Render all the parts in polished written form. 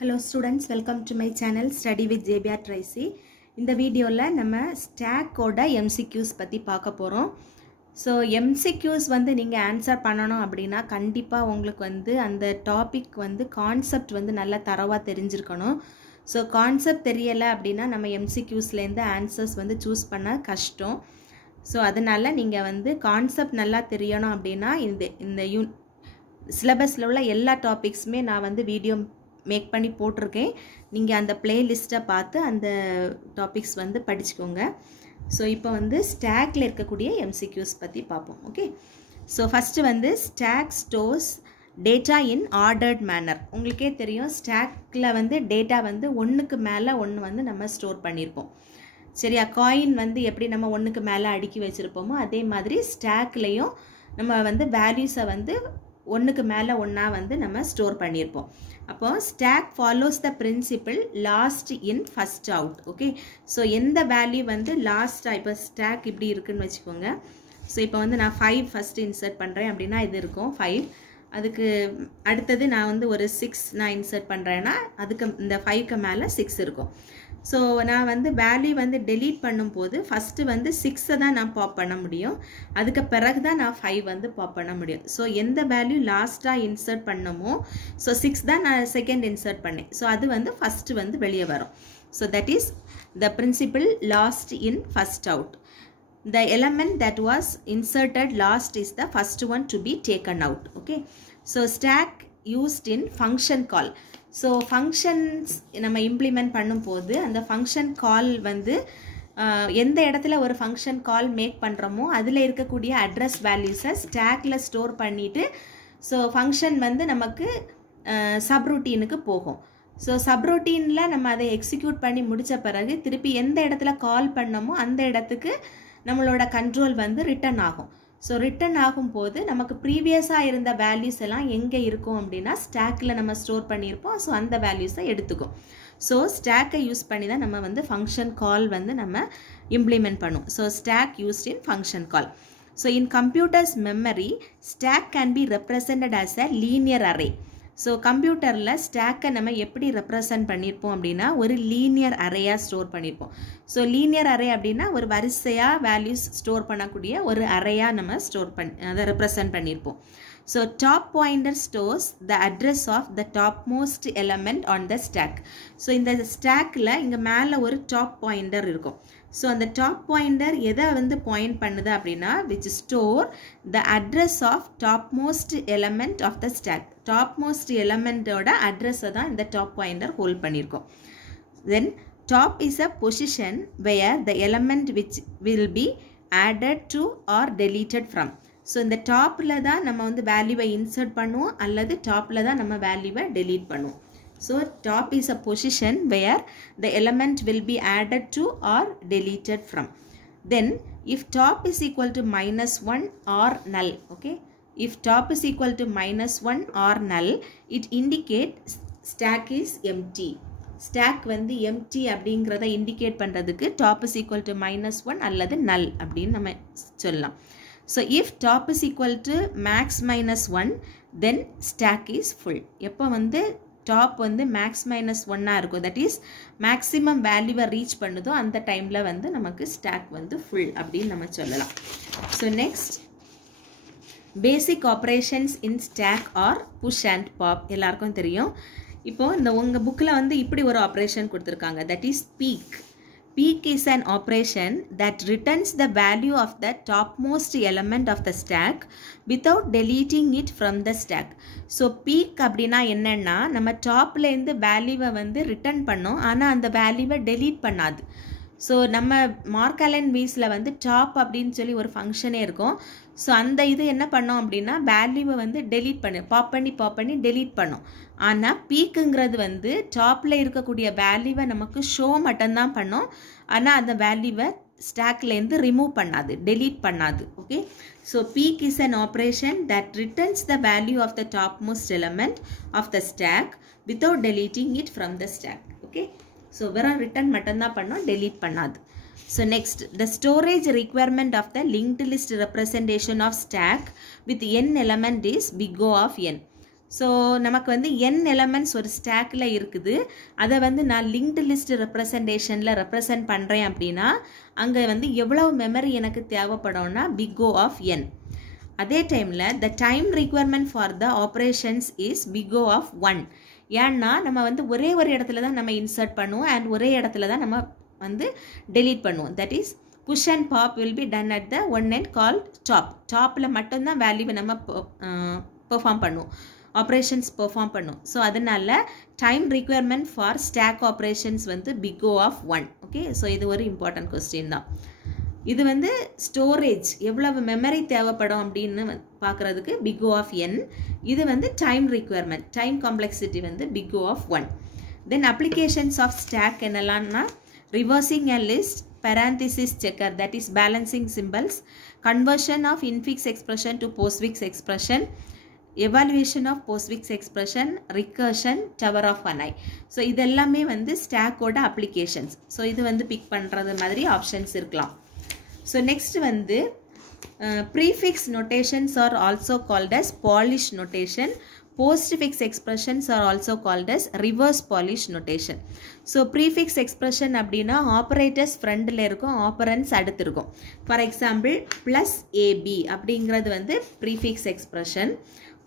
Hello students, welcome to my channel Study with JBR Tracy. இந்த வீடியோல நம்ம stack ஓட MCQs பத்தி பார்க்க போறோம். So MCQs வந்து நீங்க ஆன்சர் பண்ணனும் அப்படினா கண்டிப்பா உங்களுக்கு வந்து அந்த டாபிக் வந்து கான்செப்ட் வந்து நல்லா தரவா தெரிஞ்சிருக்கணும். So கான்செப்ட் தெரியல அப்படினா நம்ம MCQsல இருந்து ஆன்சர்ஸ் வந்து சூஸ் பண்ண கஷ்டம். So அதனால நீங்க வந்து கான்செப்ட் நல்லா தெரியணும் அப்படினா இந்த சிலபஸ்ல உள்ள எல்லா டாபிக்ஸ்மே நான் வந்து வீடியோ மேக் பண்ணி போட்டிருக்கேன். நீங்கள் அந்த பிளேலிஸ்ட்டை பார்த்து அந்த டாபிக்ஸ் வந்து படிச்சுக்கோங்க. ஸோ இப்போ வந்து ஸ்டாக்ல இருக்கக்கூடிய MCQs பற்றி பார்ப்போம். ஓகே, ஸோ ஃபஸ்ட்டு வந்து stack stores data in ordered manner. உங்களுக்கே தெரியும் ஸ்டாக்ல வந்து டேட்டா வந்து ஒன்றுக்கு மேலே ஒன்று வந்து நம்ம ஸ்டோர் பண்ணியிருப்போம். சரியா, காயின் வந்து எப்படி நம்ம ஒன்றுக்கு மேலே அடுக்கி வச்சுருப்போமோ அதே மாதிரி ஸ்டாக்லேயும் நம்ம வந்து வேல்யூஸை வந்து ஒன்றுக்கு மேலே ஒன்றா வந்து நம்ம ஸ்டோர் பண்ணியிருப்போம். அப்போ stack follows the principle last in first out. Okay, so எந்த வேல்யூ வந்து லாஸ்ட்டாக இப்போ ஸ்டாக் இப்படி இருக்குன்னு வச்சுக்கோங்க. ஸோ இப்போ வந்து நான் 5 ஃபஸ்ட்டு இன்சர்ட் பண்ணுறேன் அப்படின்னா இது இருக்கும் 5. அதுக்கு அடுத்தது நான் வந்து ஒரு 6 நான் இன்சர்ட் பண்ணுறேன்னா அதுக்கு இந்த 5க்கு மேலே 6 இருக்கும். ஸோ நான் வந்து வேல்யூ வந்து டெலீட் பண்ணும்போது ஃபஸ்ட்டு வந்து 6 தான் நான் பாப் பண்ண முடியும். அதுக்கு பிறகு தான் நான் 5 வந்து பாப் பண்ண முடியும். ஸோ எந்த வேல்யூ லாஸ்ட்டாக இன்சர்ட் பண்ணமோ ஸோ 6 தான் நான் செகண்ட் இன்சர்ட் பண்ணேன். ஸோ அது வந்து ஃபஸ்ட்டு வந்து வெளியே வரும். So that is the principle last in first out. The element that was inserted last is the first one to be taken out. Okay, so stack used in function call. So functions நம்ம implement பண்ணும்போது அந்த function கால் வந்து எந்த இடத்துல ஒரு function கால் make பண்ணுறோமோ அதில் இருக்கக்கூடிய அட்ரஸ் வேல்யூஸை ஸ்டாக்கில் ஸ்டோர் பண்ணிவிட்டு ஸோ ஃபங்க்ஷன் வந்து நமக்கு சப்ரூட்டீனுக்கு போகும். ஸோ சப்ரூட்டீனில் நம்ம அதை எக்ஸிக்யூட் பண்ணி முடித்த பிறகு திருப்பி எந்த இடத்துல கால் பண்ணமோ அந்த இடத்துக்கு நம்மளோட கண்ட்ரோல் வந்து ரிட்டர்ன் ஆகும். ஸோ ரிட்டர்ன் ஆகும்போது நமக்கு ப்ரீவியஸாக இருந்த வேல்யூஸ் எல்லாம் எங்கே இருக்கும் அப்படின்னா ஸ்டாக்கில் நம்ம ஸ்டோர் பண்ணியிருப்போம். ஸோ அந்த வேல்யூஸை எடுத்துக்கும். ஸோ ஸ்டாக்கை யூஸ் பண்ணி தான் நம்ம வந்து ஃபங்க்ஷன் கால் வந்து நம்ம இம்ப்ளிமெண்ட் பண்ணுவோம். So stack used in function call. So in computers memory stack can be represented as a linear array. So கம்ப்யூட்டரில் ஸ்டாக்கை நம்ம எப்படி ரெப்ரசன்ட் பண்ணியிருப்போம் அப்படின்னா ஒரு லீனியர் அரேயாக ஸ்டோர் பண்ணியிருப்போம். ஸோ லீனியர் அரே அப்படின்னா ஒரு வரிசையாக வேல்யூஸ் ஸ்டோர் பண்ணக்கூடிய ஒரு அரேயாக நம்ம ஸ்டோர் அதை ரெப்ரசன்ட் பண்ணியிருப்போம். So top pointer stores the address of the top most element on the stack. So இந்த ஸ்டாக்கில் இங்கே மேலே ஒரு டாப் பாயிண்டர் இருக்கும். ஸோ அந்த டாப் பாயிண்டர் எதை வந்து பாயிண்ட் பண்ணுது அப்படின்னா which store the address of top most element of the stack. Topmost எலமெண்ட்டோட அட்ரஸை தான் இந்த டாப் பாயிண்டர் ஹோல்ட் பண்ணியிருக்கோம். Then top is a position where the element which will be added to R deleted from. So இந்த டாப்பில் தான் நம்ம வந்து வேல்யூவை இன்சர்ட் பண்ணுவோம் அல்லது டாப்பில் தான் நம்ம வேல்யூவை டெலீட் பண்ணுவோம். So top is a position where the element will be added to or deleted from. Then if top is equal to -1 or null, okay, if top is equal to -1 or null, it indicates stack is empty. Stack வந்து empty அப்படிங்கிறத indicate பண்ணுறதுக்கு top is equal to -1 அல்லது null அப்படின்னு நம்ம சொல்லலாம். So if top is equal to max -1 then stack is full. எப்போ வந்து top வந்து மேக்ஸ் -1 இருக்கும், தட் இஸ் மேக்ஸிமம் வேல்யூவை ரீச் பண்ணுதோ அந்த டைமில் வந்து நமக்கு ஸ்டாக் வந்து ஃபுல் அப்படின்னு நம்ம சொல்லலாம். So next basic operations in stack are push and pop. எல்லாருக்கும் தெரியும். இப்போது இந்த உங்கள் புக்கில் வந்து இப்படி ஒரு ஆப்ரேஷன் கொடுத்துருக்காங்க, that is peak. Peek is an operation that returns the value of the topmost element of the stack without deleting it from the stack. So peek அப்படின்னா என்னன்னா நம்ம டாப்லேருந்து வேல்யூவை வந்து ரிட்டர்ன் பண்ணோம், ஆனால் அந்த வேல்யூவை டெலீட் பண்ணாது. ஸோ நம்ம மார்க் அலன் வீஸில் வந்து டாப் அப்படின்னு சொல்லி ஒரு ஃபங்க்ஷனே இருக்கும். ஸோ அந்த இது என்ன பண்ணோம் அப்படின்னா வேல்யூவை வந்து டெலீட் பாப் பண்ணி டெலீட் பண்ணோம். ஆனால் பீக்குங்கிறது வந்து டாப்பில் இருக்கக்கூடிய வேல்யூவை நமக்கு ஷோ மட்டும்தான் பண்ணோம், ஆனால் அந்த வேல்யூவை ஸ்டாக்லேருந்து ரிமூவ் பண்ணாது, டெலீட் பண்ணாது. Okay, so peek is an operation that returns the value of the top most element of the stack without deleting it from the stack. Okay, so வெறும் ரிட்டர்ன் மட்டும்தான் பண்ணோம், டெலீட் பண்ணாது. So next, the storage requirement of the linked list representation of stack with n element is big O of n. So நமக்கு வந்து n elements ஒரு ஸ்டாக்கில் இருக்குது. அதை வந்து நான் லிங்க்டு லிஸ்ட் ரெப்ரசன்டேஷனில் ரெப்ரசன்ட் பண்ணுறேன் அப்படின்னா அங்கே வந்து எவ்வளவு மெமரி எனக்கு தேவைப்படும்னா big O of n. அதே டைமில் the time requirement for the operations is big O of 1. ஏன்னா நம்ம வந்து ஒரே ஒரு இடத்துல தான் நம்ம இன்சர்ட் பண்ணுவோம் அண்ட் ஒரே இடத்துல தான் நம்ம வந்து டெலீட் பண்ணுவோம். That is push and pop will be done at the one end called top. டாப்பில் மட்டும்தான் வேல்யூவை நம்ம பெர்ஃபார்ம் பண்ணுவோம், ஆப்ரேஷன்ஸ் பெர்ஃபார்ம் பண்ணும். ஸோ அதனால time requirement for stack operations வந்து big O of 1. Okay, so இது ஒரு இம்பார்ட்டன்ட் கொஸ்டின் தான். இது வந்து ஸ்டோரேஜ் எவ்வளவு மெமரி தேவைப்படும் அப்படின்னு பார்க்குறதுக்கு big O of n. இது வந்து டைம் ரிக்வயர்மெண்ட், டைம் காம்ப்ளெக்சிட்டி வந்து big O of 1. Then applications of stack என்னெல்லாம்னா reversing a list, parenthesis checker, that is balancing symbols, conversion of infix expression to postfix expression, evaluation of postfix expression, recursion, tower of one eye. So இதெல்லாமே வந்து ஸ்டாக்கோட applications. So இது வந்து big பண்ணுறது மாதிரி options இருக்கலாம். So next வந்து prefix notations are also called as Polish notation. Postfix expressions are also called as reverse polish notation. So prefix expression அப்படின்னா ஆப்பரேட்டர்ஸ் ஃப்ரண்டில் இருக்கும், ஆப்பரன்ஸ் அடுத்து இருக்கும். ஃபார் எக்ஸாம்பிள் ப்ளஸ் ஏபி அப்படிங்கிறது வந்து ப்ரீஃபிக்ஸ் எக்ஸ்பிரஷன்.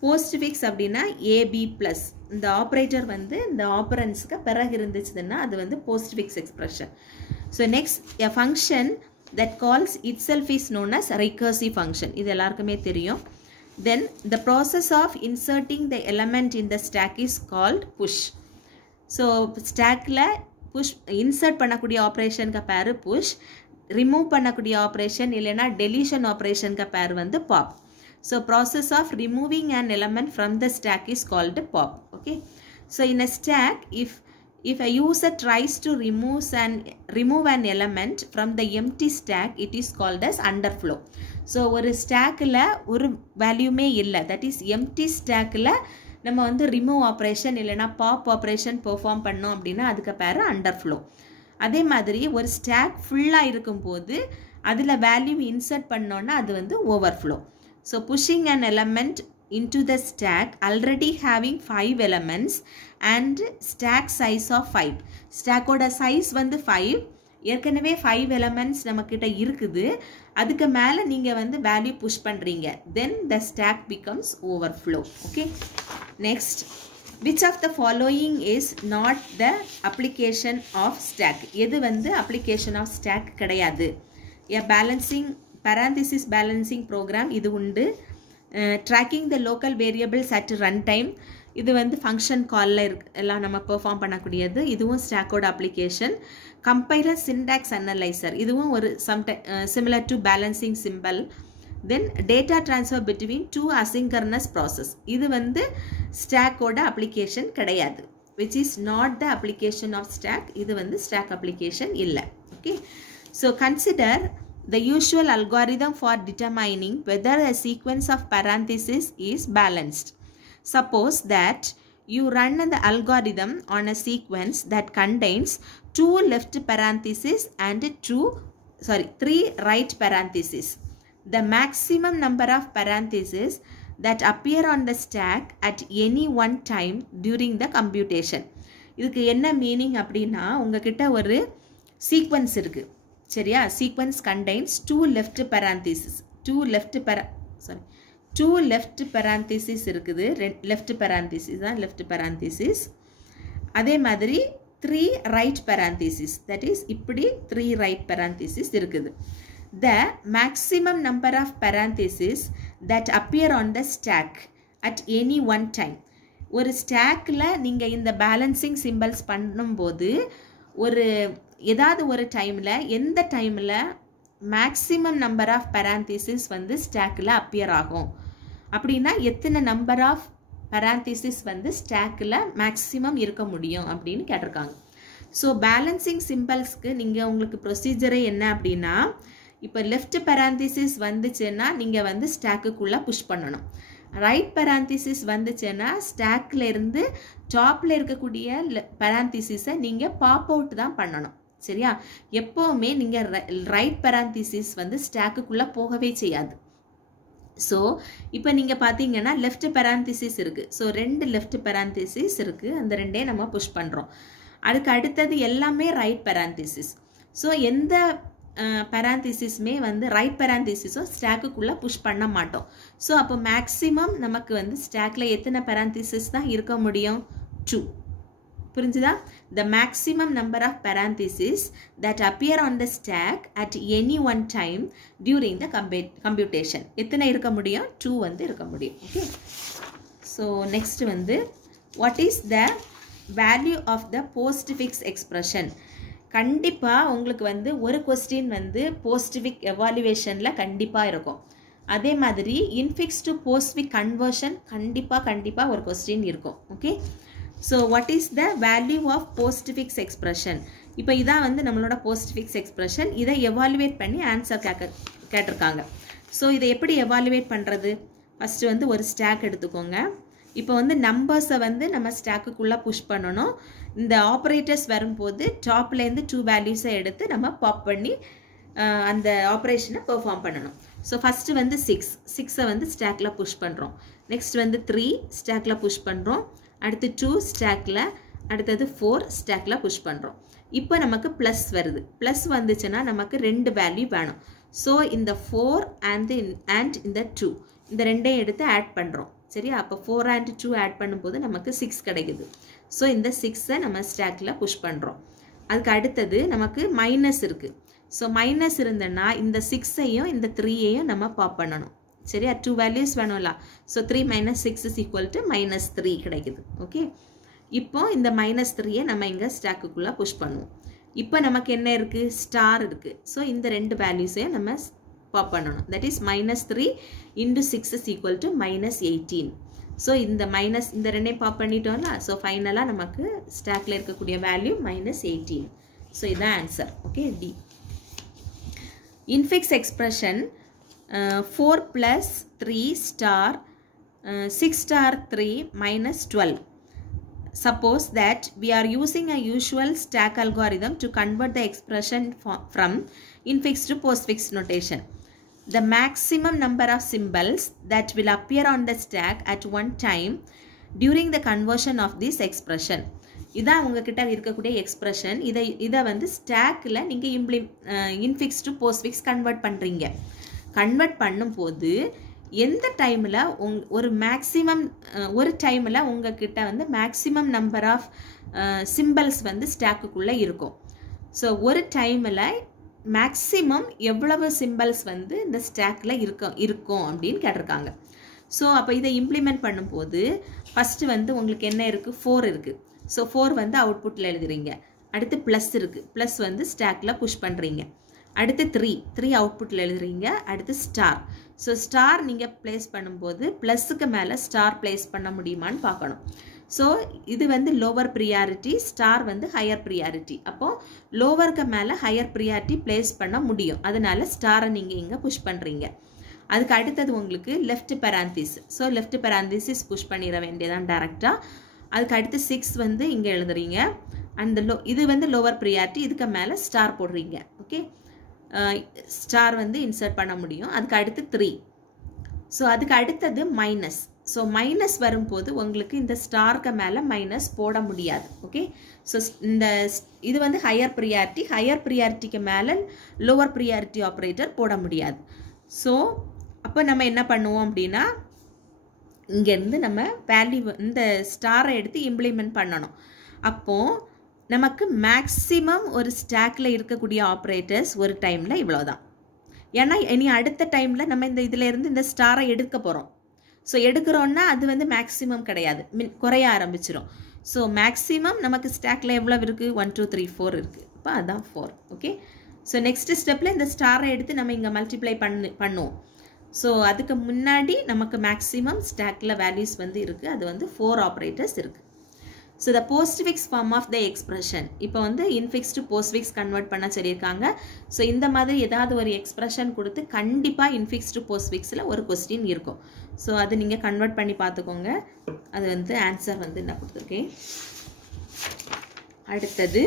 போஸ்ட்ஃபிக்ஸ் அப்படின்னா AB plus, இந்த operator வந்து இந்த ஆப்பரன்ஸுக்கு பிறகு இருந்துச்சுன்னா அது வந்து postfix expression. So next a function that calls itself is known as recursive function. இது எல்லாருக்குமே தெரியும். Then the process of inserting the element in the stack is called push. So stackல push insert பண்ணக்கூடிய ஆப்ரேஷனுக்கு பேர் push, remove பண்ணக்கூடிய operation இல்லைனா deletion ஆப்ரேஷனுக்கு பேர் வந்து pop. So process of removing an element from the stack is called pop. Okay, so in a stack if a user tries to remove an element from the empty stack, it is called as underflow. So ஒரு ஸ்டாக்கில் ஒரு வேல்யூமே இல்லை, that is empty ஸ்டாக்கில் நம்ம வந்து remove operation இல்லைனா pop operation perform பண்ணோம் அப்படின்னா அதுக்கு பேர் அண்டர்ஃப்ளோ. அதே மாதிரி ஒரு ஸ்டாக் ஃபுல்லாக இருக்கும்போது அதில் வேல்யூ இன்சர்ட் பண்ணோன்னா அது வந்து overflow. So pushing an element into the stack already having 5 elements and stack size of 5. stack oda size வந்து 5, ஏற்கனவே 5 elements நமக்கிட்ட இருக்குது, அதுக்கு மேலே நீங்கள் வந்து வேல்யூ புஷ் பண்ணுறீங்க, then the stack becomes overflow. Okay, next, which of the following is not the application of stack? எது வந்து application of stack கிடையாது? a balancing parenthesis balancing program இது உண்டு. tracking the local variables at runtime இது வந்து function காலில் எல்லாம் நம்ம பெர்ஃபார்ம் பண்ணக்கூடியது, இதுவும் ஸ்டாக்கோட அப்ளிகேஷன். கம்பைலர் சின்டாக்ஸ் அனலைசர் இதுவும் ஒரு similar to balancing symbol. Then data transfer between two asynchronous process இது வந்து ஸ்டாக்கோட அப்ளிகேஷன் கிடையாது, which is not the application of stack. இது வந்து ஸ்டாக் அப்ளிகேஷன் இல்லை. Okay, so consider the usual algorithm for determining whether a sequence of parentheses is balanced. Suppose that you run the algorithm on a sequence that contains 2 left parentheses and 3 right parentheses. The maximum number of parentheses that appear on the stack at any one time during the computation. இதுக்கு என்ன meaning அப்படின்னா, உங்ககிட்ட ஒரு sequence இருக்குது சரியா, sequence contains 2 left parentheses, 2 left parentheses இருக்குது, left parentheses தான் left parentheses. அதே மாதிரி 3 right parentheses, that is இப்படி 3 right parentheses இருக்குது. The maximum number of parentheses that appear on the stack at any one time. ஒரு ஸ்டாக்கில் நீங்கள் இந்த பேலன்சிங் சிம்பிள்ஸ் பண்ணும்போது ஏதாவது ஒரு டைமில் எந்த டைமில் மேக்ஸிமம் நம்பர் ஆஃப் பேரந்தீசிஸ் வந்து ஸ்டாக்கில் அப்பியர் ஆகும் அப்படின்னா எத்தனை நம்பர் ஆஃப் பேரந்தீசிஸ் வந்து ஸ்டாக்கில் மேக்ஸிமம் இருக்க முடியும் அப்படின்னு கேட்டிருக்காங்க. ஸோ பேலன்சிங் சிம்பிள்ஸ்க்கு நீங்கள் உங்களுக்கு ப்ரொசீஜரே என்ன அப்படின்னா, இப்போ லெஃப்ட் பேரந்தீசிஸ் வந்துச்சுன்னா நீங்கள் வந்து ஸ்டாக்குக்குள்ளே புஷ் பண்ணணும், ரைட் பேரந்தீசிஸ் வந்துச்சுன்னா ஸ்டாக்கில் இருந்து டாப்பில் இருக்கக்கூடிய பேரந்தீசிஸை நீங்கள் பாப் அவுட் தான் பண்ணணும் சரியா. எப்போவுமே நீங்கள் ரைட் பேரந்தீசிஸ் வந்து ஸ்டாக்குக்குள்ளே போகவே செய்யாது. ஸோ இப்போ நீங்கள் பார்த்தீங்கன்னா லெஃப்ட் பேராந்திசிஸ் இருக்குது. ஸோ 2 லெஃப்ட் பேராந்திசிஸ் இருக்குது. அந்த 2 நம்ம புஷ் பண்ணுறோம். அதுக்கு அடுத்தது எல்லாமே ரைட் பேராந்திசிஸ். ஸோ எந்த பேராந்திசிஸுமே வந்து ரைட் பேராந்திசிஸோ ஸ்டாக்குக்குள்ளே புஷ் பண்ண மாட்டோம். ஸோ அப்போ மேக்ஸிமம் நமக்கு வந்து ஸ்டாக்கில் எத்தனை பேராந்திசிஸ் தான் இருக்க முடியும்? 2. புரிஞ்சுதா? The maximum number of parentheses that appear on the stack at any one time during the computation. எத்தனை இருக்க முடியும்? 2 வந்து இருக்க முடியும். ஓகே. ஸோ நெக்ஸ்ட் வந்து what is the value of the postfix expression? கண்டிப்பாக உங்களுக்கு வந்து ஒரு கொஸ்டின் வந்து postfix எவாலுவேஷனில் கண்டிப்பாக இருக்கும். அதே மாதிரி infix to postfix கன்வர்ஷன் கண்டிப்பாக ஒரு கொஸ்டின் இருக்கும். Okay. So what is the value of postfix expression? இப்போ இதான் வந்து நம்மளோட postfix expression. இதை எவாலுவேட் பண்ணி ஆன்சர் கேட்டிருக்காங்க. ஸோ இதை எப்படி எவாலுவேட் பண்ணுறது? ஃபஸ்ட்டு வந்து ஒரு ஸ்டாக் எடுத்துக்கோங்க. இப்போ வந்து நம்பர்ஸை வந்து நம்ம ஸ்டாக்குக்குள்ளே புஷ் பண்ணணும். இந்த ஆப்ரேட்டர்ஸ் வரும்போது டாப்லேருந்து 2 வேல்யூஸை எடுத்து நம்ம பாப் பண்ணி அந்த ஆப்ரேஷனை பெர்ஃபார்ம் பண்ணணும். ஸோ ஃபஸ்ட்டு வந்து 6 வந்து ஸ்டாக்கில் புஷ் பண்ணுறோம். நெக்ஸ்ட் வந்து 3 ஸ்டாக்கில் புஷ் பண்ணுறோம். அடுத்து 2 ஸ்டாக்கில், அடுத்தது 4 ஸ்டாக்கில் புஷ் பண்ணுறோம். இப்போ நமக்கு ப்ளஸ் வருது. ப்ளஸ் வந்துச்சுன்னா நமக்கு 2 வேல்யூ வேணும். ஸோ இந்த 4 அண்ட் இந்த 2 இந்த 2ஐயும் எடுத்து ஆட் பண்ணுறோம். சரியா? அப்போ 4 and 2 ஆட் பண்ணும்போது நமக்கு 6 கிடைக்குது. ஸோ இந்த 6ஐ நம்ம ஸ்டாக்கில் புஷ் பண்ணுறோம். அதுக்கு அடுத்தது நமக்கு மைனஸ் இருக்குது. ஸோ மைனஸ் இருந்ததுன்னா இந்த 6ஐயும் இந்த 3ஐயும் நம்ம பாப் பண்ணணும். சரியா? 2 வேல்யூஸ் வேணும்ல. ஸோ 3 - 6 is equal to -3 கிடைக்குது. ஓகே. இப்போ இந்த -3ஐ நம்ம இங்கே ஸ்டாக்குக்குள்ளே புஷ் பண்ணுவோம். இப்போ நமக்கு என்ன இருக்குது? ஸ்டார் இருக்குது. ஸோ இந்த 2 வேல்யூஸையும் நம்ம பாப் பண்ணணும். That is -3 × 6 is equal to -18. So இந்த இந்த 2ஐயும் பாப் பண்ணிட்டோம்ல. ஸோ ஃபைனலாக நமக்கு ஸ்டாக்கில் இருக்கக்கூடிய வேல்யூ -18. ஸோ இதுதான் answer. Okay. D. Infix expression 4 + 3 star 6 star 3 - 12. Suppose that we are using a usual stack algorithm to convert the expression from infix to postfix notation. The maximum number of symbols that will appear on the stack at one time during the conversion of this expression. இதான் உங்ககிட்ட இருக்கக்கூடிய expression. இதை வந்து ஸ்டாக்கில் நீங்கள் infix to postfix convert பண்ணுறீங்க. Convert பண்ணும்போது எந்த டைமில் ஒரு டைமில் உங்ககிட்ட வந்து மேக்ஸிமம் நம்பர் ஆஃப் சிம்பிள்ஸ் வந்து ஸ்டாக்குக்குள்ளே இருக்கும். ஸோ ஒரு டைமில் மேக்ஸிமம் எவ்வளவு சிம்பிள்ஸ் வந்து இந்த ஸ்டாக்கில் இருக்கும் அப்படின்னு கேட்டிருக்காங்க. ஸோ அப்போ இதை இம்ப்ளிமெண்ட் பண்ணும்போது ஃபஸ்ட்டு வந்து உங்களுக்கு என்ன இருக்குது? 4 இருக்குது. ஸோ 4 வந்து அவுட்புட்டில் எழுதுறீங்க. அடுத்து ப்ளஸ் இருக்குது. ப்ளஸ் வந்து ஸ்டாக்கில் புஷ் பண்ணுறீங்க. அடுத்து 3 அவுட்புட்டில் எழுதுறீங்க. அடுத்து ஸ்டார். ஸோ ஸ்டார் நீங்கள் ப்ளேஸ் பண்ணும்போது ப்ளஸுக்கு மேலே ஸ்டார் ப்ளேஸ் பண்ண முடியுமான்னு பார்க்கணும். ஸோ இது வந்து லோவர் ப்ரியாரிட்டி, ஸ்டார் வந்து ஹையர் ப்ரியாரிட்டி. அப்போது லோவருக்கு மேலே ஹையர் ப்ரியாரிட்டி ப்ளேஸ் பண்ண முடியும். அதனால ஸ்டாரை நீங்கள் இங்கே புஷ் பண்ணுறீங்க. அதுக்கு அடுத்தது உங்களுக்கு left parenthesis. So left parenthesis push பண்ணிட வேண்டியதான் டேரெக்டாக. அதுக்கு அடுத்து 6 வந்து இங்கே எழுதுறீங்க. அந்த இது வந்து லோவர் ப்ரியாரிட்டி. இதுக்கு மேலே ஸ்டார் போடுறீங்க. ஓகே. ஸ்டார் வந்து இன்சர்ட் பண்ண முடியும். அதுக்கு அடுத்து 3. ஸோ அதுக்கு அடுத்தது மைனஸ். ஸோ மைனஸ் வரும்போது உங்களுக்கு இந்த ஸ்டாருக்கு மேலே மைனஸ் போட முடியாது. ஓகே. ஸோ இது வந்து ஹையர் ப்ரியாரிட்டிக்கு மேலே லோவர் ப்ரியாரிட்டி ஆப்ரேட்டர் போட முடியாது. ஸோ அப்போ நம்ம என்ன பண்ணுவோம் அப்படின்னா இங்கேருந்து நம்ம வேல்யூ இந்த ஸ்டாரை எடுத்து இம்ப்ளிமெண்ட் பண்ணணும். அப்போது நமக்கு மேக்ஸிமம் ஒரு ஸ்டாக்கில் இருக்கக்கூடிய ஆப்ரேட்டர்ஸ் ஒரு டைமில் இவ்வளோ தான். ஏன்னா இனி அடுத்த டைமில் நம்ம இதிலேருந்து இந்த ஸ்டாரை எடுக்க போகிறோம். ஸோ எடுக்கிறோன்னா அது வந்து மேக்ஸிமம் கிடையாது, குறைய ஆரம்பிச்சிடும். ஸோ மேக்ஸிமம் நமக்கு ஸ்டாக்கில் எவ்வளோ இருக்குது? 1 2 3 4 இருக்குது. இப்போ அதுதான் 4. ஓகே. ஸோ நெக்ஸ்ட் ஸ்டெப்பில் இந்த ஸ்டாரை எடுத்து நம்ம இங்கே மல்டிப்ளை பண்ணுவோம். ஸோ அதுக்கு முன்னாடி நமக்கு மேக்ஸிமம் ஸ்டாக்கில் வேல்யூஸ் வந்து இருக்குது. அது வந்து 4 ஆப்ரேட்டர்ஸ் இருக்குது. So the postfix form of the expression. இப்போ வந்து இன்ஃபிக்ஸ் டு போஸ்ட்ஃபிக்ஸ் கன்வெர்ட் பண்ண சொல்லியிருக்காங்க. ஸோ இந்த மாதிரி ஏதாவது ஒரு எக்ஸ்பிரஷன் கொடுத்து கண்டிப்பாக இன்ஃபிக்ஸ் டு போஸ்ட்ஃபிக்ஸில் ஒரு கொஸ்டின் இருக்கும். ஸோ அது நீங்கள் கன்வெர்ட் பண்ணி பார்த்துக்கோங்க. அது வந்து ஆன்சர் வந்து நான் கொடுத்துருக்கேன். அடுத்தது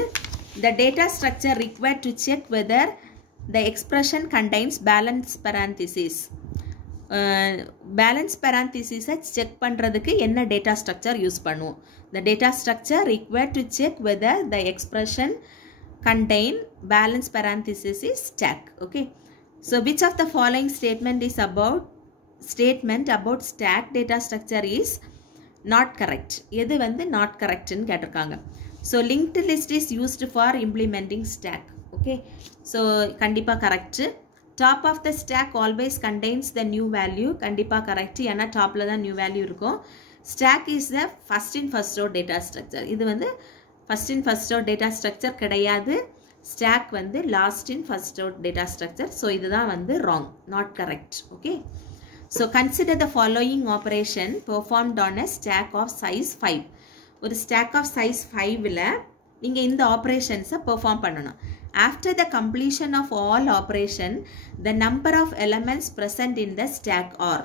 the data structure required to check whether the expression contains balance parentheses. Balance பேரந்திசிஸை செக் பண்ணுறதுக்கு என்ன டேட்டா ஸ்ட்ரக்சர் யூஸ் பண்ணுவோம்? The data structure required to check whether the expression contain balance parenthesis is stack. Okay. So which of the following statement about stack data structure is not correct? எது வந்து not correct ன்னு கேட்டிருக்காங்க. So linked list is used for implementing stack. Okay. So கண்டிப்பா correct. Top of the stack always contains the new value. கண்டிப்பா correct. ஏன்னா topல தான் new value இருக்கும். Stack is the first in first row data structure. இது வந்து first in first row data structure கிடையாது. Stack வந்து last in first row data structure. So இதுதான் வந்து wrong, not correct. Okay. So consider the following operation performed on a stack of size 5. ஒரு stack of size 5ல நீங்க இந்த operations perform பண்ணணும். After the completion of all operation, the number of elements present in the stack are.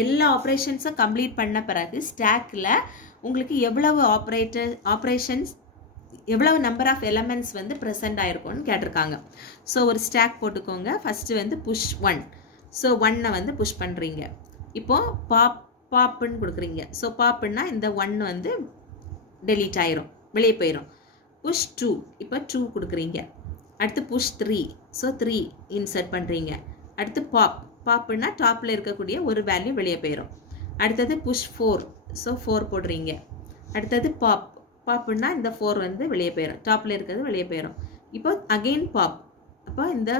எல்லா ஆப்ரேஷன்ஸும் complete பண்ண பிறகு ஸ்டாக்ல உங்களுக்கு எவ்வளவு operations எவ்வளவு நம்பர் ஆஃப் எலமெண்ட்ஸ் வந்து ப்ரெசென்ட் ஆயிருக்கும்னு கேட்டிருக்காங்க. ஸோ ஒரு ஸ்டாக் போட்டுக்கோங்க. ஃபஸ்ட்டு வந்து புஷ் 1. ஸோ 1 வந்து புஷ் பண்ணுறீங்க. இப்போது பாப்புன்னு கொடுக்குறீங்க. ஸோ பாப்புன்னா இந்த 1 வந்து டெலீட் ஆயிரும், வெளியே போயிடும். புஷ் 2, இப்போ 2 கொடுக்குறீங்க. அடுத்து புஷ் 3, ஸோ 3 இன்சர்ட் பண்ணுறீங்க. அடுத்து பாப்புன்னா டாப்பில் இருக்கக்கூடிய ஒரு வேல்யூ வெளியே போயிடும். அடுத்தது புஷ் 4, ஸோ 4 போடுறீங்க. அடுத்தது பாப்புன்னா இந்த 4 வந்து வெளியே போயிடும், டாப்பில் இருக்கிறது வெளியே போயிடும். இப்போ அகெயின் பாப், அப்போ இந்த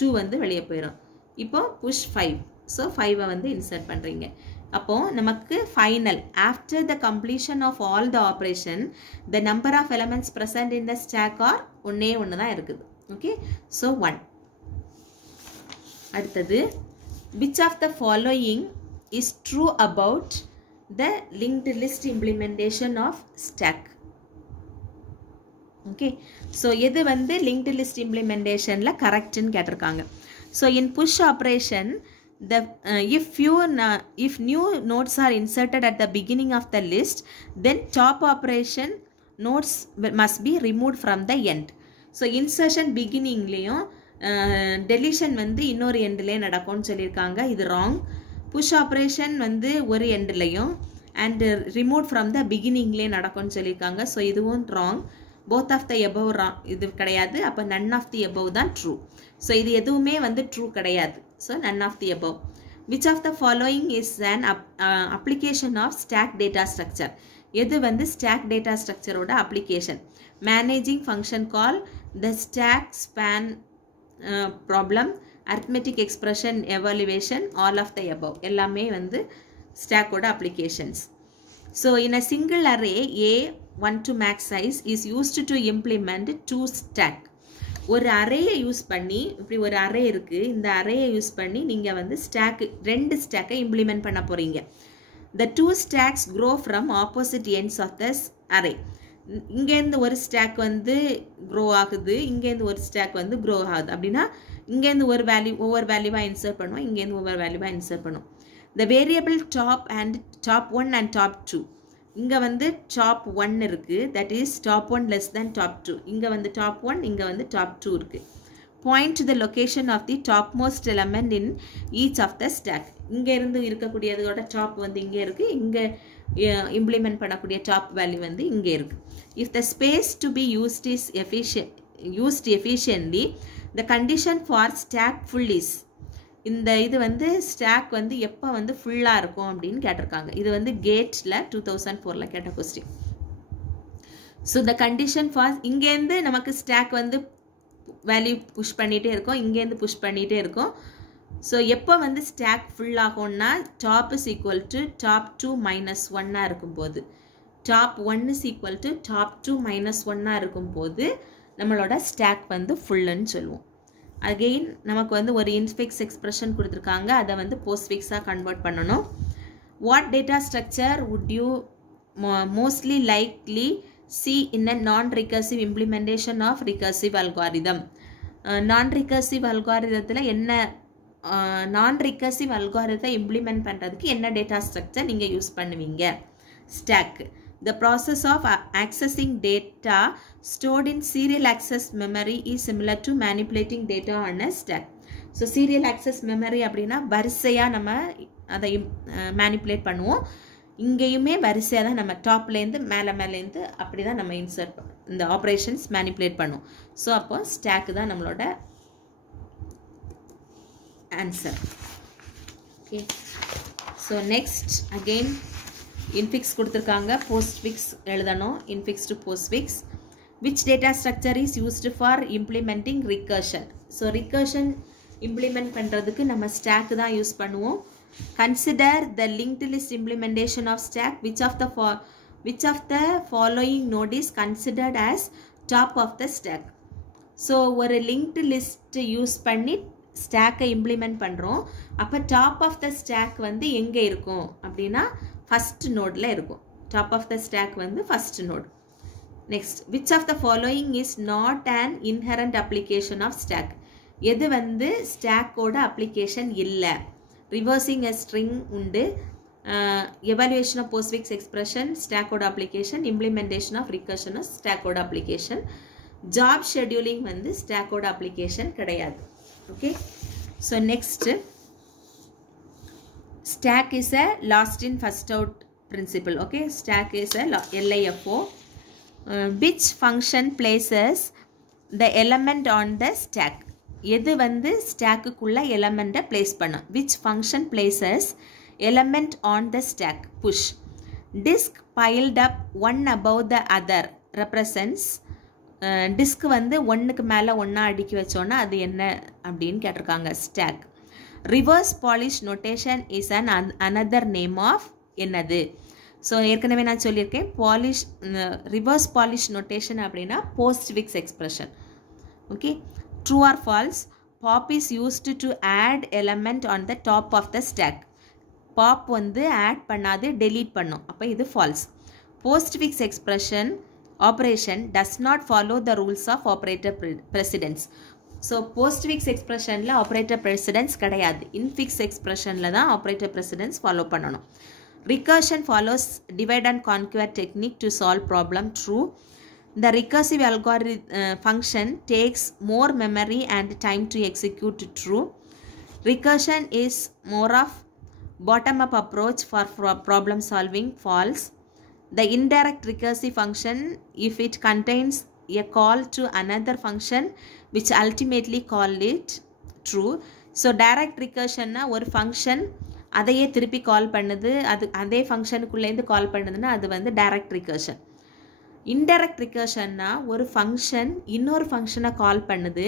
2 வந்து வெளியே போயிடும். இப்போ புஷ் 5, ஸோ 5 வந்து இன்சர்ட் பண்ணுறீங்க. அப்போது நமக்கு final after the completion of all the operation the number of elements present in the stack are ஒன்றே ஒன்று தான் இருக்குது. ஓகே. ஸோ 1. அடுத்தது which of the following is true about the linked list implementation of stack? Okay. So எது வந்து linked list implementationல correct ன்னு கேட்டிருக்காங்க. So in push operation, the if new nodes are inserted at the beginning of the list, then top operation nodes must be removed from the end. So insertion beginningலையும் deletion வந்து இன்னொரு எண்ட்லேயே நடக்கும்னு சொல்லியிருக்காங்க. இது wrong. Push operation வந்து ஒரு எண்ட்லையும் and remove from the பிகினிங்லேயே நடக்கும்னு சொல்லியிருக்காங்க. ஸோ இதுவும் wrong. Both of the above wrong, இது கிடையாது. அப்போ நன் ஆஃப் தி எபவ் தான் ட்ரூ. ஸோ இது எதுவுமே வந்து ட்ரூ கிடையாது. So none of the above. Which of the following is an application of stack data structure? எது வந்து ஸ்டாக் டேட்டா ஸ்ட்ரக்சரோட அப்ளிகேஷன்? Managing function call, the stack span problem, arithmetic expression evaluation, all of the above. எல்லாமே வந்து stack ஓட applications. So in a single array A 1 to max size is used to implement 2 stack. ஒரு அரேயை use பண்ணி, இப்படி ஒரு array இருக்கு, இந்த அரேயை use பண்ணி நீங்க வந்து ஸ்டாக் 2 ஸ்டாக்கை இம்ப்ளிமெண்ட் பண்ண போறீங்க. The 2 stacks grow from opposite ends of this array. இங்கேருந்து ஒரு ஸ்டாக் வந்து க்ரோ ஆகுது, இங்கேருந்து ஒரு ஸ்டாக் வந்து க்ரோ ஆகுது. அப்படின்னா இங்கேருந்து ஒரு வேல்யூ ஒவ்வொரு வேல்யூவாக இன்சர்ட் பண்ணுவோம், இங்கேருந்து ஒவ்வொரு வேல்யூவாக இன்சர்ட் பண்ணுவோம். The variable top 1 and top 2. இங்கே வந்து டாப் 1 இருக்குது, that is top 1 less than top 2. இங்கே வந்து டாப் 1, இங்கே வந்து டாப் 2 இருக்குது. Point to the location of the top most element in each of the stack. இங்கேருந்து இருக்கக்கூடியதோட டாப் வந்து இங்கே இருக்குது, இங்கே implement பண்ணக்கூடிய டாப் வேல்யூ வந்து இங்கே இருக்குது. If the space to be used efficiently, the condition for stack full is. இந்த இது வந்து ஸ்டாக் வந்து எப்போ வந்து ஃபுல்லாக இருக்கும் அப்படின்னு கேட்டிருக்காங்க. இது வந்து கேட்டில் 2004 கேட்ட question. So the condition for, இங்கேருந்து நமக்கு ஸ்டாக் வந்து வேல்யூ புஷ் பண்ணிகிட்டே இருக்கும், இங்கேருந்து புஷ் பண்ணிகிட்டே இருக்கும். ஸோ எப்போ வந்து ஸ்டாக் ஃபுல் ஆகும்னா top is equal to top 2 - 1 இருக்கும்போது, top 1 is equal to top 2 - 1 இருக்கும்போது நம்மளோட ஸ்டாக் வந்து ஃபுல்லுன்னு சொல்லுவோம். அகெயின் நமக்கு வந்து ஒரு இன்ஃபிக்ஸ் எக்ஸ்பிரஷன் கொடுத்துருக்காங்க, அதை வந்து போஸ்ட்ஃபிக்ஸாக கன்வெர்ட் பண்ணணும். What data structure would you mostly likely see in a non-recursive implementation of recursive algorithm? non-recursive algorithmத்தில் என்ன non-recursive algorithm implement பண்ணுறதுக்கு என்ன டேட்டா ஸ்ட்ரக்சர் நீங்கள் யூஸ் பண்ணுவீங்க? Stock. The process of accessing data stored in serial access memory is similar to manipulating data on a stack. So serial access memory அப்படின்னா வரிசையாக நம்ம அதை manipulate பண்ணுவோம். இங்கேயுமே வரிசையாக தான் நம்ம டாப்லேருந்து மேலேருந்து அப்படி தான் நம்ம இன்சர்ட் இந்த ஆப்ரேஷன்ஸ் மேனிப்புலேட் பண்ணுவோம். ஸோ அப்போ ஸ்டாக்கு தான் நம்மளோட answer. Okay, so next again infix கொடுத்துருக்காங்க, போஸ்ட்ஃபிக்ஸ் எழுதணும். Infix to postfix. Which data structure is used for implementing recursion? So recursion implement பண்ணுறதுக்கு நம்ம stack தான் யூஸ் பண்ணுவோம். Consider the linked list implementation of stack. Which of the following node is considered as top of the stack? So ஒரு linked list use பண்ணி ஸ்டாக்கை implement பண்ணுறோம். அப்போ top of the stack வந்து எங்கே இருக்கும் அப்படின்னா ஃபஸ்ட் நோடில் இருக்கும். டாப் ஆஃப் த ஸ்டாக் வந்து first node. Next, which of the following is not an inherent application of stack? எது வந்து ஸ்டாக்கோட அப்ளிகேஷன் இல்லை? ரிவர்சிங் a string உண்டு, evaluation of postfix expression ஸ்டாக்கோட அப்ளிகேஷன், implementation of recursion ஸ்டாக்கோட அப்ளிகேஷன், job scheduling வந்து ஸ்டாக்கோட அப்ளிகேஷன் கிடையாது. Okay, so next, stack is a last in first out principle. Okay, stack is a LIFO. Which function places the element on the stack? எது வந்து ஸ்டாக்குக்குள்ள எலமெண்ட்டை place பண்ணும்? which function places element on the stack? push. disk piled up one above the other represents disk வந்து ஒன்றுக்கு மேலே ஒன்றா அடுக்கி வச்சோன்னா அது என்ன அப்படின்னு கேட்டிருக்காங்க? stack. reverse polish notation is another name of என்னது? ஸோ ஏற்கனவே நான் சொல்லியிருக்கேன், பாலிஷ் ரிவர்ஸ் பாலிஷ் நோட்டேஷன் அப்படின்னா postfix expression. Okay, true or false? Pop is used to add element on the top of the stack. Pop வந்து add பண்ணாது, delete பண்ணும். அப்போ இது false. Postfix expression operation does not follow the rules of operator precedence. So postfix எக்ஸ்பிரஷனில் operator precedence கிடையாது. Infix எக்ஸ்பிரஷனில் தான் operator precedence follow பண்ணணும். Recursion follows divide and conquer technique to solve problem. True. The recursive algorithm function takes more memory and time to execute. True. Recursion is more of bottom up approach for problem solving. False. The indirect recursive function, if it contains a call to another function which ultimately call it. True. So direct recursion na ஒரு function அதையே திருப்பி கால் பண்ணுது, அதே ஃபங்க்ஷனுக்குள்ளேருந்து கால் பண்ணுதுன்னா அது வந்து direct recursion. Indirect ரிகர்ஷன்னா ஒரு function இன்னொரு ஃபங்க்ஷனை கால் பண்ணுது,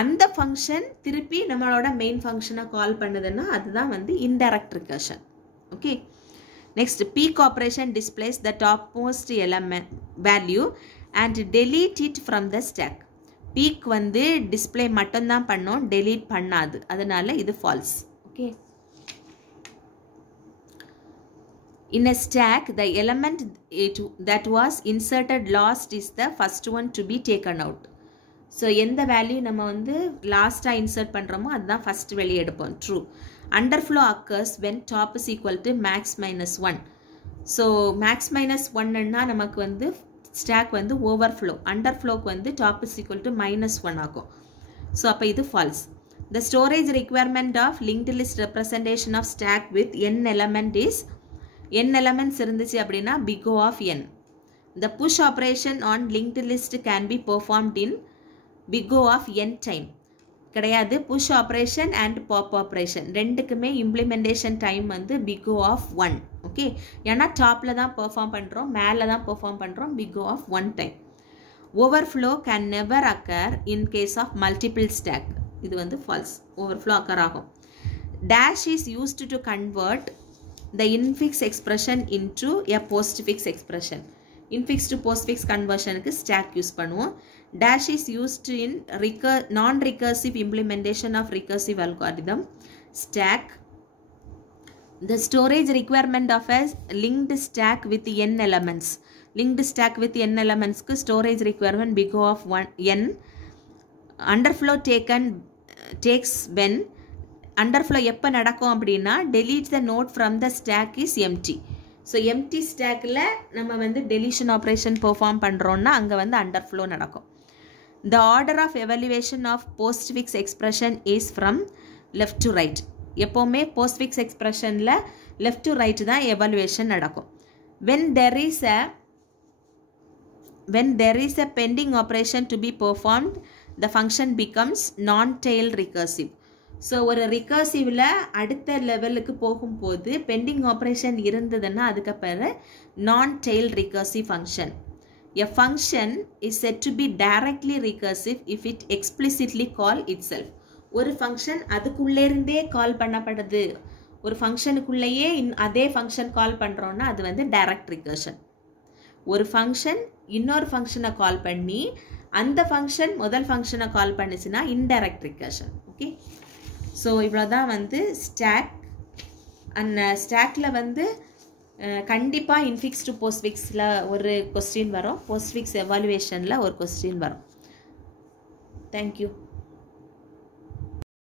அந்த ஃபங்க்ஷன் திருப்பி நம்மளோட மெயின் ஃபங்க்ஷனை கால் பண்ணுதுன்னா அதுதான் வந்து indirect recursion. Okay, next, peek operation displays the top most element value and delete it from the stack. Peek வந்து டிஸ்பிளே மட்டும்தான் பண்ணோம், டெலீட் பண்ணாது, அதனால இது false. Okay, in a stack the element that was inserted last is the first one to be taken out. So எந்த value நம்ம வந்து லாஸ்ட்டாக இன்சர்ட் பண்ணுறோமோ அதுதான் ஃபஸ்ட் வெளியே எடுப்போம். True. Underflow occurs when top is equal to max minus 1. So max minus ஒன்னுன்னா நமக்கு வந்து ஸ்டாக் வந்து ஓவர்ஃப்ளோ, அண்டர்ஃப்ளோக்கு வந்து டாப் இஸ் ஈக்குவல் டு -1 ஆகும். ஸோ அப்போ இது falls. The storage requirement of linked list representation of stack with n element is n elements இருந்துச்சு அப்படின்னா big O of n. The push operation on linked list can be performed in big O of n time. கிடையாது, push operation and pop operation ரெண்டுக்குமே implementation time வந்து big O of 1. Okay, ஏன்னா டாப்பில் தான் perform பண்ணுறோம், மேலே தான் perform பண்ணுறோம், big O of 1 time. Overflow can never occur in case of multiple stack. இது வந்து false. Overflow occur ஆகும். Dash is used to convert the infix expression into a postfix expression. Infix to postfix conversion க்கு stack use பண்ணுவோம். Dash is used in non-recursive implementation of recursive algorithm. Stack. The storage requirement of a linked stack with n elements. Linked stack with n elements க்கு storage requirement big O of 1 n. Underflow takes when underflow எப்போ நடக்கும் அப்படின்னா delete the node from the stack is empty. So empty ஸ்டாக்கில் நம்ம வந்து deletion operation perform பண்ணுறோன்னா அங்கே வந்து underflow நடக்கும். The order of evaluation of postfix expression is from left to right. எப்போவுமே postfix expressionல left to right தான் evaluation நடக்கும். When there is a pending operation to be performed, the function becomes non-tail recursive. So ஒரு ரிகர்சிவில் அடுத்த லெவலுக்கு போகும்போது bending operation இருந்ததுன்னா அதுக்கு பேர் non-tail recursive function. A function is said to be directly recursive if it explicitly call itself. ஒரு function அதுக்குள்ளேருந்தே கால் பண்ணப்படுது, ஒரு ஃபங்க்ஷனுக்குள்ளேயே அதே ஃபங்க்ஷன் கால் பண்ணுறோன்னா அது வந்து டைரக்ட் ரிகர்ஷன். ஒரு ஃபங்க்ஷன் இன்னொரு ஃபங்க்ஷனை கால் பண்ணி அந்த ஃபங்க்ஷன் முதல் ஃபங்க்ஷனை கால் பண்ணிச்சுன்னா இன்டைரக்ட் ரிகர்ஷன். ஓகே, ஸோ இவ்வளோ தான் வந்து ஸ்டாக். அந்த ஸ்டாக்கில் வந்து கண்டிப்பாக இன்ஃபிக்ஸ் டு போஸ்ட்ஃபிக்ஸில் ஒரு கொஸ்டின் வரும், போஸ்ட்ஃபிக்ஸ் எவாலுவேஷனில் ஒரு கொஸ்டின் வரும். தேங்க்யூ.